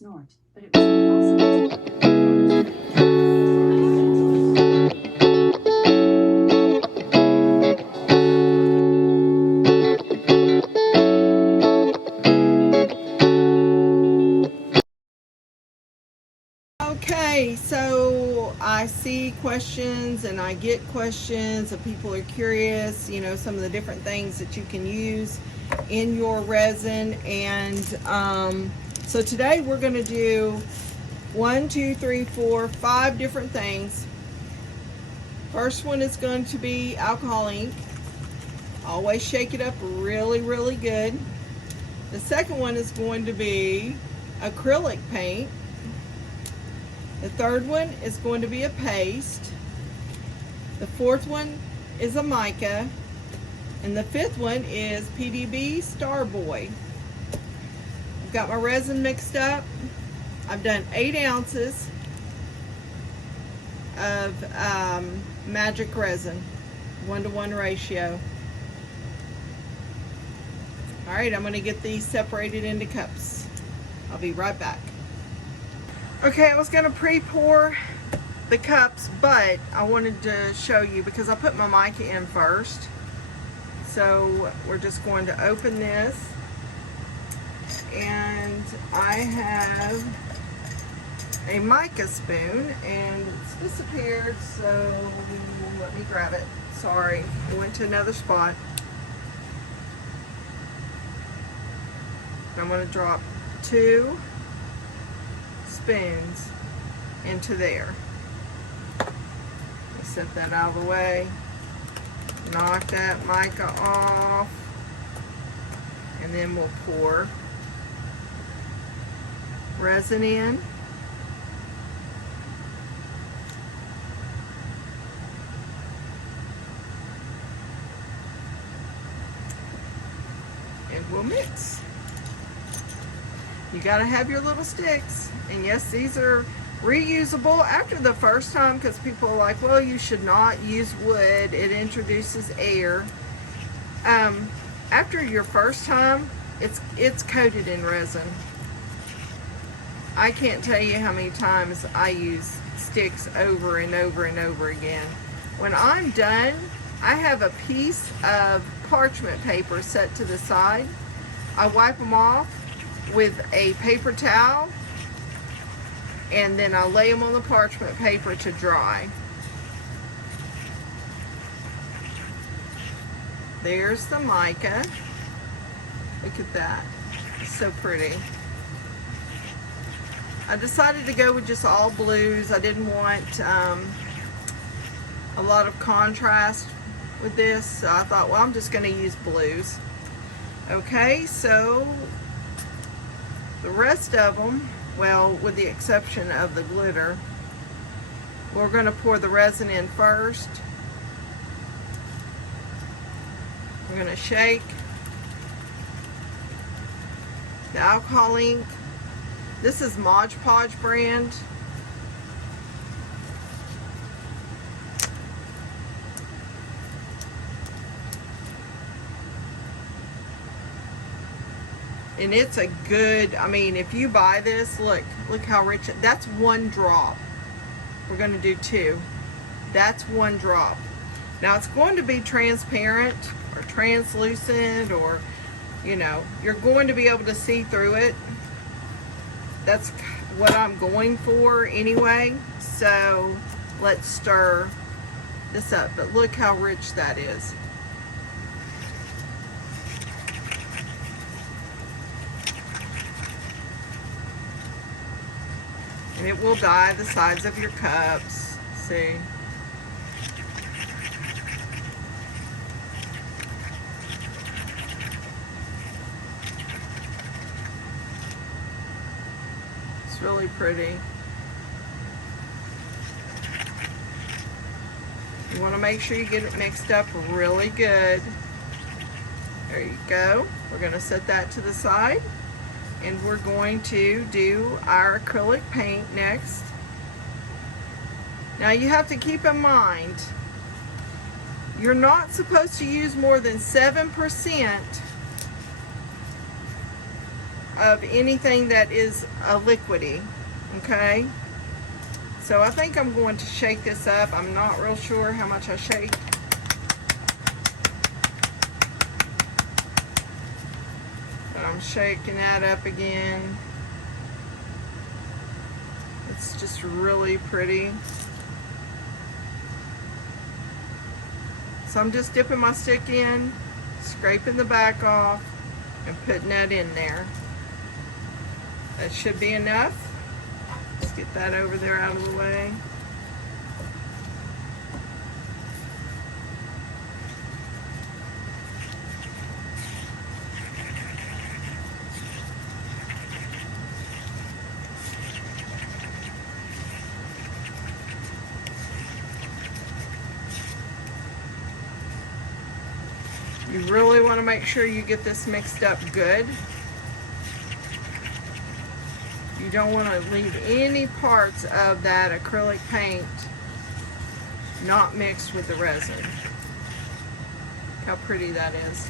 snort, but it was impossible Okay, so I see questions and I get questions and people are curious, some of the different things that you can use in your resin. And so today we're going to do 1, 2, 3, 4, 5 different things. First one is going to be alcohol ink. Always shake it up really, really good. The second one is going to be acrylic paint. The third one is going to be a paste. The fourth one is a mica. And the fifth one is PDB Starboy. I've got my resin mixed up. I've done 8 ounces of magic resin, 1-to-1 ratio. All right, I'm going to get these separated into cups. I'll be right back. Okay, I was going to pre-pour the cups, but I wanted to show you because I put my mica in first. So we're just going to open this, and I have a mica spoon, and it's disappeared, so let me grab it. Sorry, it went to another spot. I'm going to drop 2 spoons into there. Let's set that out of the way. Knock that mica off, and then we'll pour resin in. And we'll mix. You gotta have your little sticks. And yes, these are reusable after the first time, because people are like, well, you should not use wood, it introduces air. After your first time, it's coated in resin. I can't tell you how many times I use sticks over and over and over again. When I'm done, I have a piece of parchment paper set to the side. I wipe them off with a paper towel, and then I lay them on the parchment paper to dry. There's the mica. Look at that. It's so pretty. I decided to go with just all blues. I didn't want a lot of contrast with this, so I thought, well, I'm just going to use blues. Okay, so the rest of them, well, with the exception of the glitter, we're going to pour the resin in first. We're going to shake the alcohol ink. This is Mod Podge brand. And it's a good, if you buy this, look how rich, that's 1 drop. We're going to do 2. That's 1 drop. Now it's going to be transparent or translucent, or, you're going to be able to see through it. That's what I'm going for anyway. So let's stir this up. But look how rich that is. And it will dye the sides of your cups. See? It's really pretty. You want to make sure you get it mixed up really good. There you go. We're going to set that to the side. And we're going to do our acrylic paint next. Now you have to keep in mind, you're not supposed to use more than 7% of anything that is a liquidy, okay? So I think I'm going to shake this up. I'm not real sure how much I shake. But I'm shaking that up again. It's just really pretty. So I'm just dipping my stick in, scraping the back off, and putting that in there. That should be enough. Let's get that over there out of the way. You really want to make sure you get this mixed up good. You don't want to leave any parts of that acrylic paint not mixed with the resin. Look how pretty that is.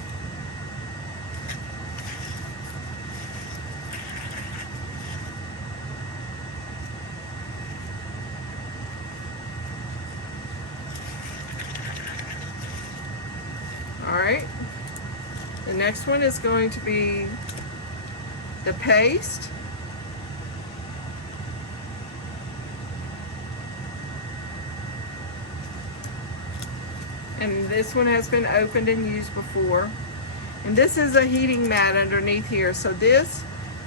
All right, the next one is going to be the paste. And this one has been opened and used before. And this is a heating mat underneath here. So this,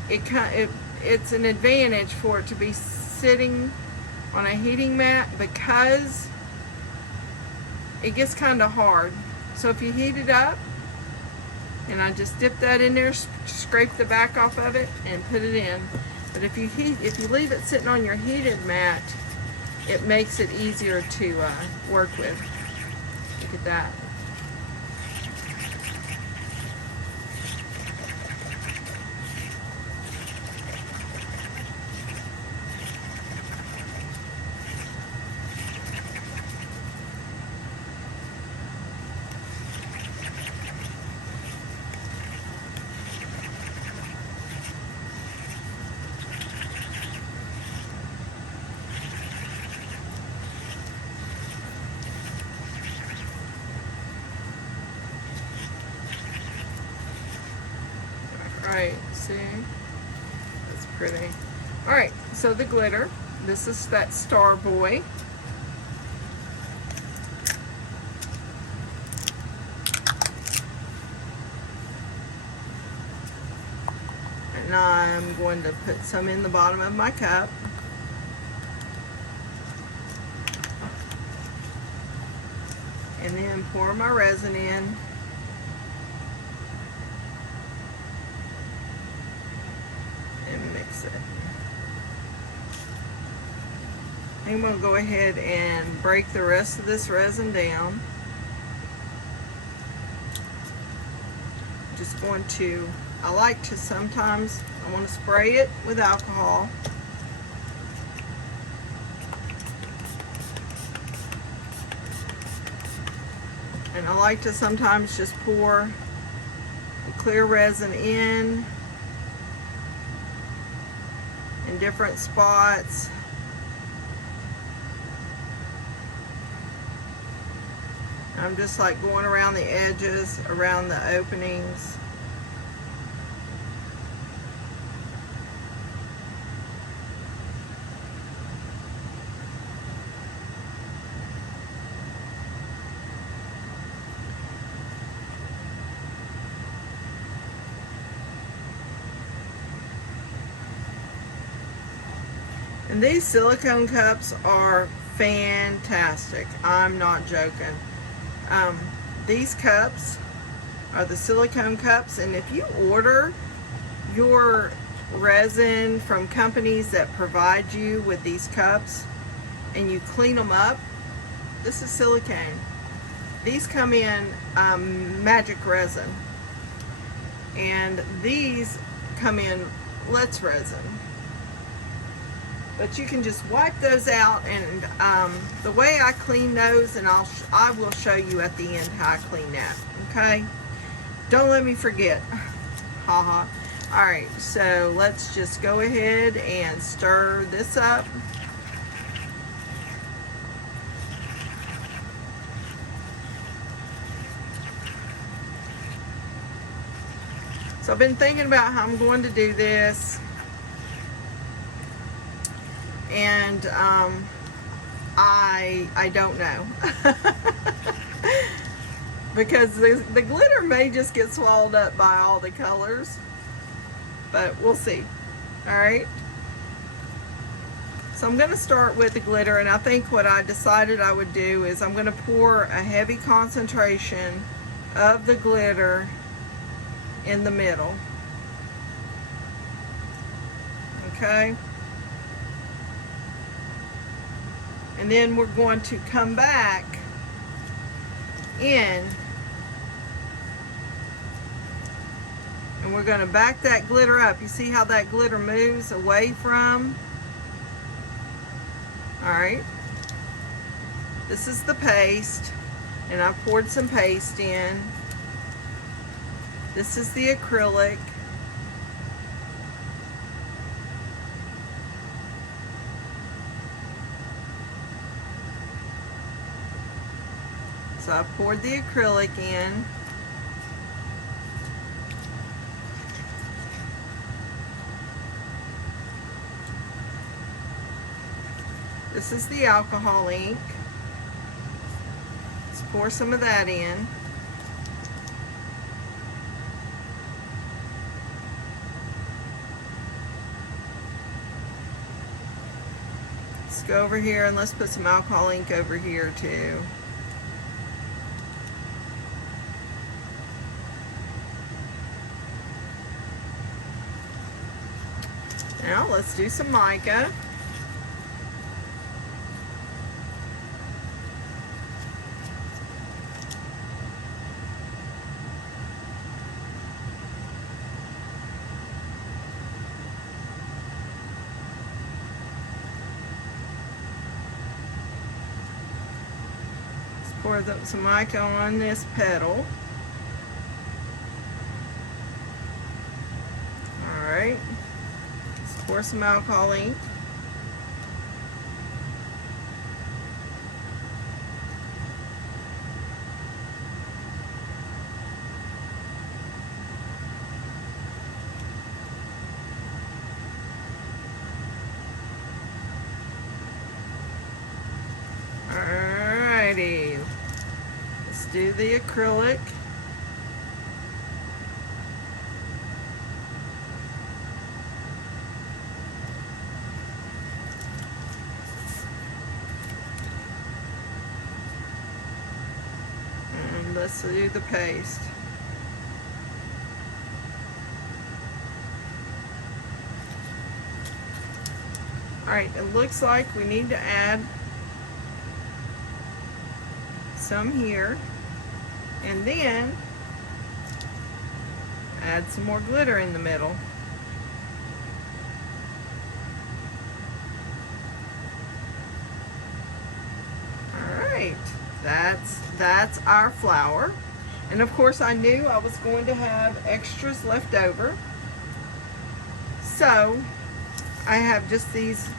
it's an advantage for it to be sitting on a heating mat because it gets kind of hard. So if you heat it up, and I just dip that in there, scrape the back off of it, and put it in. But if you leave it sitting on your heated mat, it makes it easier to work with. Look at that. Right, see? That's pretty. Alright, so the glitter. This is that Star Boy. And I'm going to put some in the bottom of my cup. And then pour my resin in. Mix it. I'm going to go ahead and break the rest of this resin down. Just going to, I like to sometimes, I want to spray it with alcohol. And I like to sometimes just pour the clear resin in different spots. I'm just like going around the edges, around the openings. And these silicone cups are fantastic. I'm not joking. These cups are the silicone cups, and if you order your resin from companies that provide you with these cups and you clean them up, this is silicone. These come in magic resin, and these come in Let's resin. But you can just wipe those out, and the way I clean those, and I will show you at the end how I clean that, okay? Don't let me forget. Haha. All right, so let's just go ahead and stir this up. So I've been thinking about how I'm going to do this, and I don't know. Because the glitter may just get swallowed up by all the colors, but we'll see. All right, so I'm going to start with the glitter, and I think what I decided I would do is I'm going to pour a heavy concentration of the glitter in the middle. Okay, and then we're going to come back in and we're going to back that glitter up. You see how that glitter moves away from? All right, this is the paste, and I poured some paste in. This is the acrylic. So I poured the acrylic in. This is the alcohol ink. Let's pour some of that in. Let's go over here and let's put some alcohol ink over here too. Now let's do some mica. Let's pour some mica on this petal. All right. Pour some alcohol ink. Alrighty, let's do the acrylic. Let's do the paste. All right, it looks like we need to add some here, and then add some more glitter in the middle. All right. That's our flower. And of course I knew I was going to have extras left over. So I have just these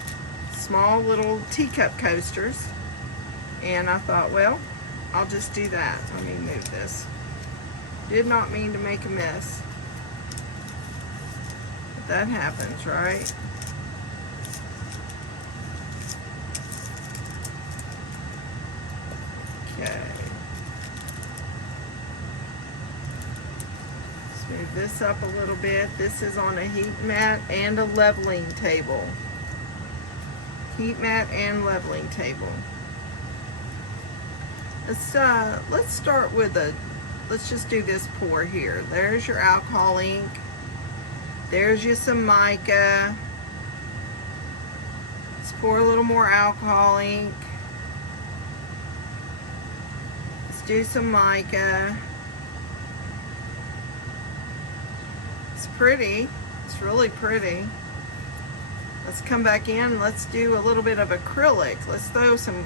small little teacup coasters. And I thought, well, I'll just do that. Let me move this. Did not mean to make a mess. But that happens, right? Okay. Let's move this up a little bit. This is on a heat mat and a leveling table. Heat mat and leveling table. Let's start with let's just do this pour here. There's your alcohol ink. There's your some mica. Let's pour a little more alcohol ink. Do some mica. It's pretty. It's really pretty. Let's come back in. Let's do a little bit of acrylic. Let's throw some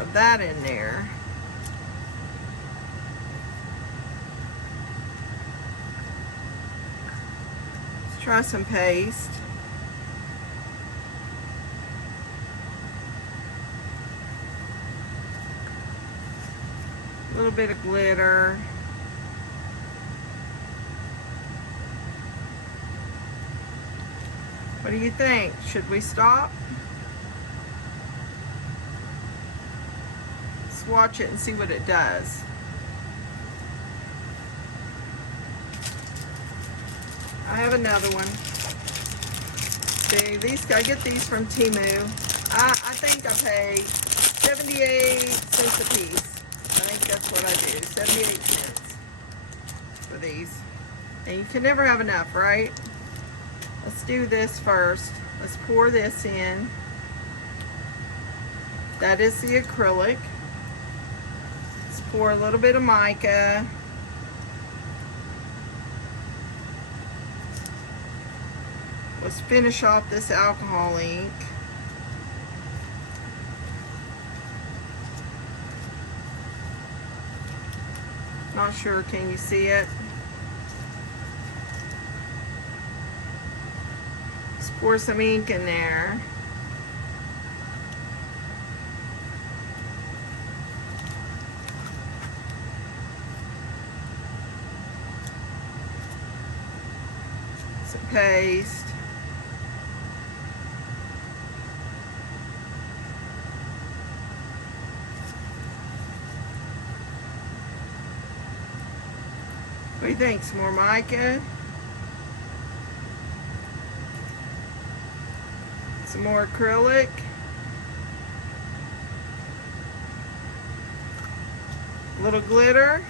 of that in there. try some paste. A little bit of glitter. What do you think? Should we stop? Let's watch it and see what it does. I have another one. See, these, I get these from Temu. I think I pay 78 cents a piece. I think that's what I do, 78 cents for these. And you can never have enough, right? Let's do this first. Let's pour this in. That is the acrylic. Let's pour a little bit of mica. Let's finish off this alcohol ink. Not sure, can you see it? Let's pour some ink in there. Some paste. What do you think? Some more mica? Some more acrylic? A little glitter?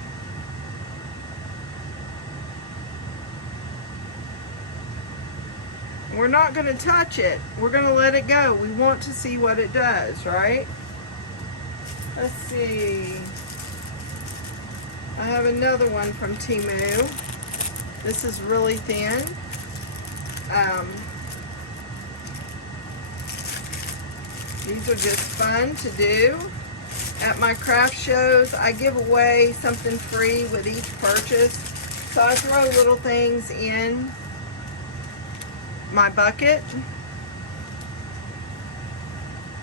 We're not going to touch it. We're going to let it go. We want to see what it does, right? Let's see. I have another one from Temu. This is really thin. These are just fun to do. At my craft shows, I give away something free with each purchase. So I throw little things in my bucket.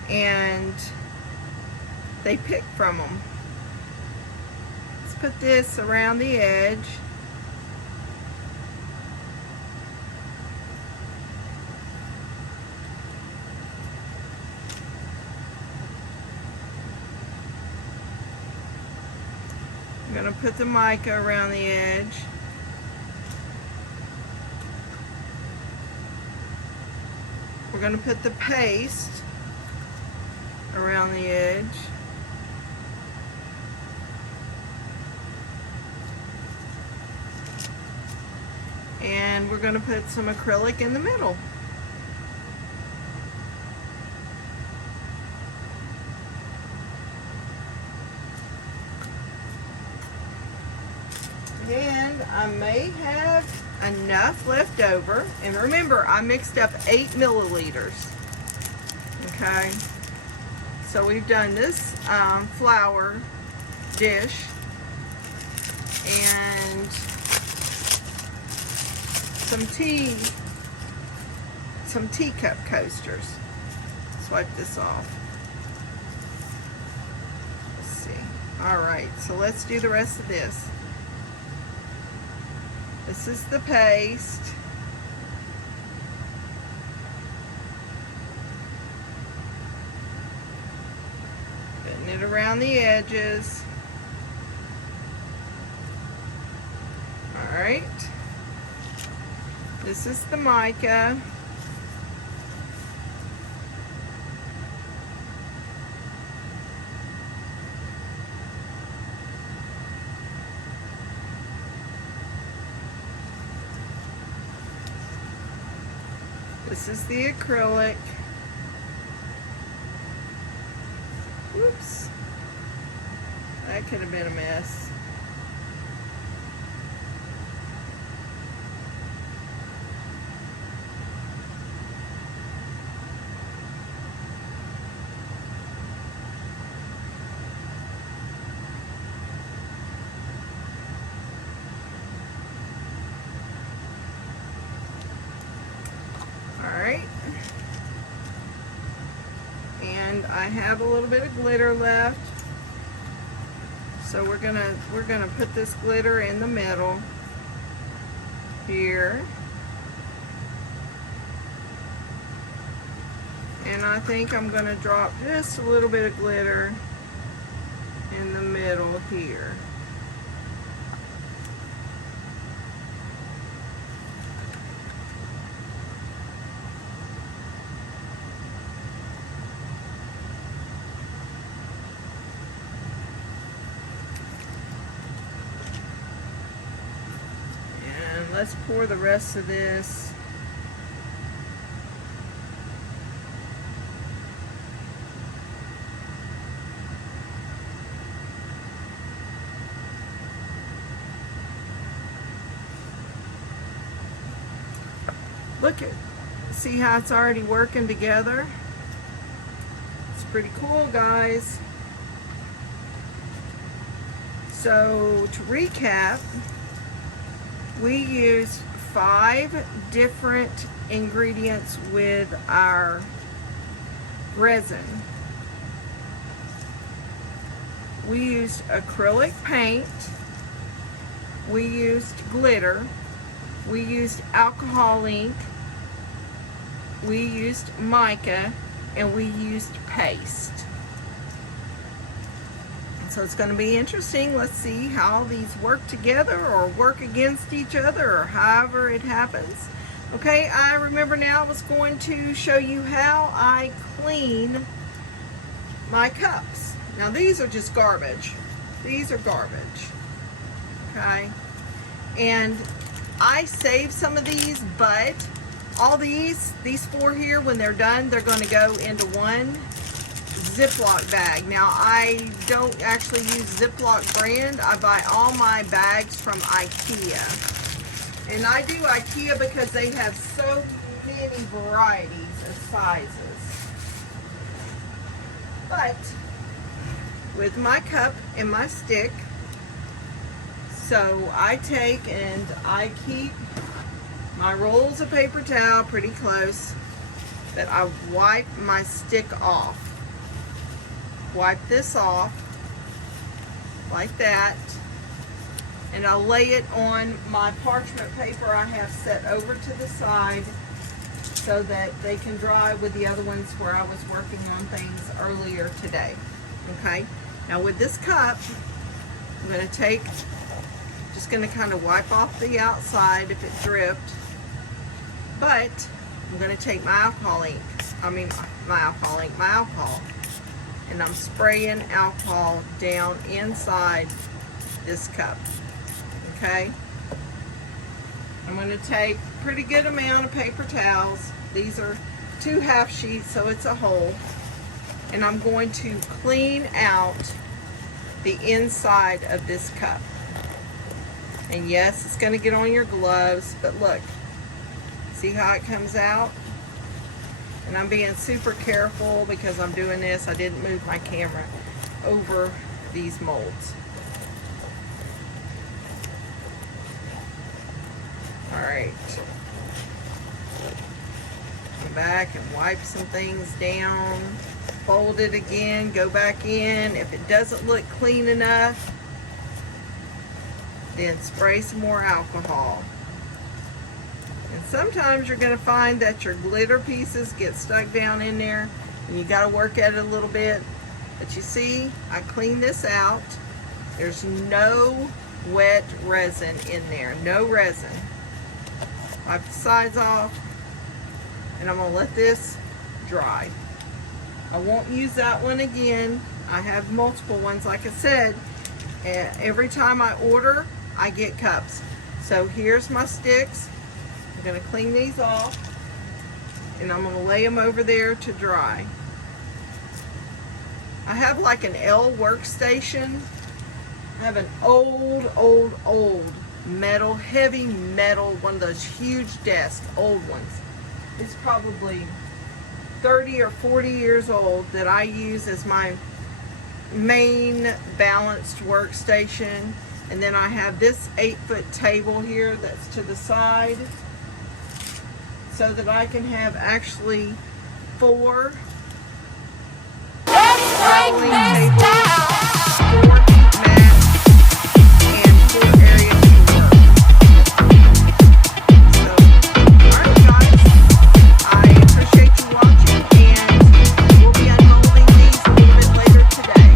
And they pick from them. Put this around the edge. I'm going to put the mica around the edge. We're going to put the paste around the edge. And we're going to put some acrylic in the middle. And I may have enough left over. And remember, I mixed up 8 milliliters. Okay. So we've done this flour dish. And some teacup coasters. Let's wipe this off. Let's see. All right, so let's do the rest of this. This is the paste. Putting it around the edges. All right. This is the mica. This is the acrylic. Whoops. That could have been a mess. I have a little bit of glitter left. So we're gonna put this glitter in the middle here. And I think I'm gonna drop just a little bit of glitter in the middle here. And let's pour the rest of this. Look at, see how it's already working together? It's pretty cool, guys. So to recap, we use 5 different ingredients with our resin. We used acrylic paint, we used glitter, we used alcohol ink, we used mica, and we used paste. So it's going to be interesting. Let's see how these work together or work against each other, or however it happens. Okay, I remember now I was going to show you how I clean my cups. Now these are just garbage. These are garbage. Okay, and I saved some of these, but all these 4 here, when they're done, they're going to go into one Ziploc bag. Now I don't actually use Ziploc brand. I buy all my bags from IKEA. And I do IKEA because they have so many varieties of sizes. But with my cup and my stick, so I take and I keep my rolls of paper towel pretty close, that I wipe my stick off. Wipe this off like that, and I'll lay it on my parchment paper I have set over to the side so that they can dry with the other ones where I was working on things earlier today. Okay, now with this cup, I'm going to take, just going to kind of wipe off the outside if it dripped, but I'm going to take my alcohol, and I'm spraying alcohol down inside this cup. Okay, I'm going to take a pretty good amount of paper towels. These are 2 half sheets, so it's a whole, and I'm going to clean out the inside of this cup. And yes, it's going to get on your gloves, but look, see how it comes out? And I'm being super careful because I'm doing this. I didn't move my camera over these molds. All right. Come back and wipe some things down. Fold it again, go back in. If it doesn't look clean enough, then spray some more alcohol. And sometimes you're going to find that your glitter pieces get stuck down in there and you got to work at it a little bit. But you see, I cleaned this out. There's no wet resin in there, no resin. Wipe the sides off, and I'm going to let this dry. I won't use that one again. I have multiple ones, like I said. Every time I order, I get cups. So here's my sticks. I'm going to clean these off, and I'm going to lay them over there to dry. I have like an L workstation. I have an old metal, heavy metal, one of those huge desks, old ones. It's probably 30 or 40 years old, that I use as my main balanced workstation. And then I have this 8-foot table here that's to the side, so that I can have actually 4 traveling table, 4 heat mats, and 4 areas for work. So, alright guys, I appreciate you watching, and we'll be unmolding these a little bit later today.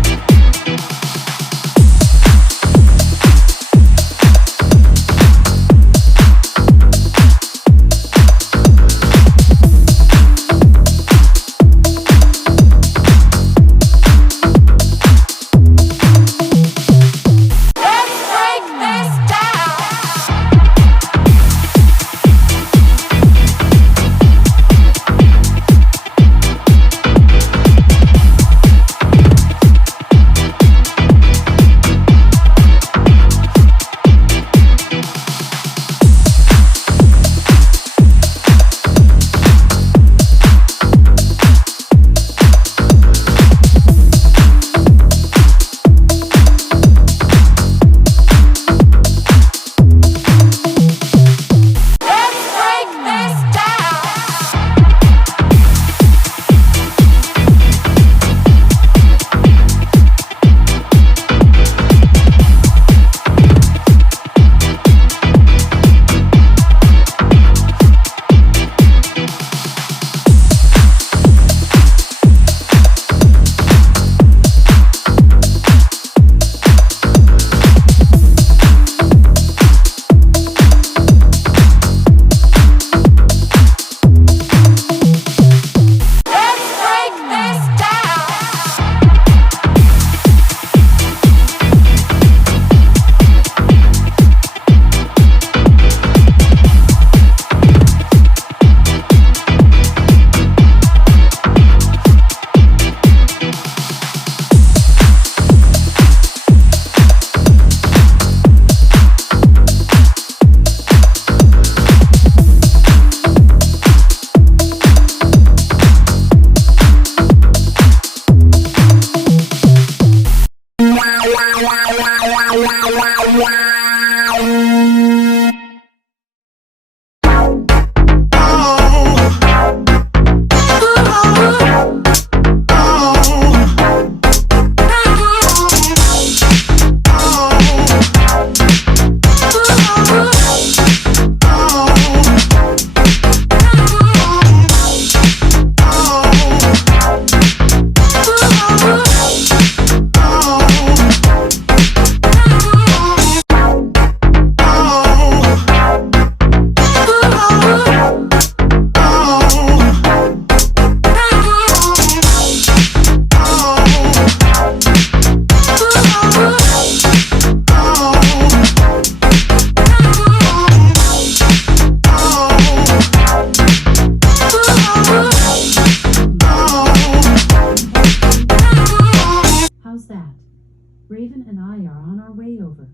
Raven and I are on our way over.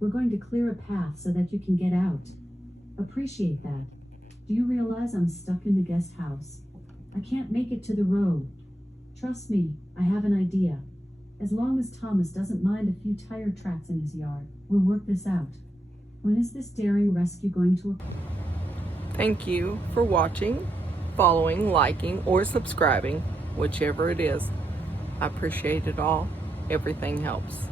We're going to clear a path so that you can get out. Appreciate that. Do you realize I'm stuck in the guest house? I can't make it to the road. Trust me, I have an idea. As long as Thomas doesn't mind a few tire tracks in his yard, we'll work this out. When is this daring rescue going to occur? Thank you for watching, following, liking, or subscribing, whichever it is. I appreciate it all. Everything helps.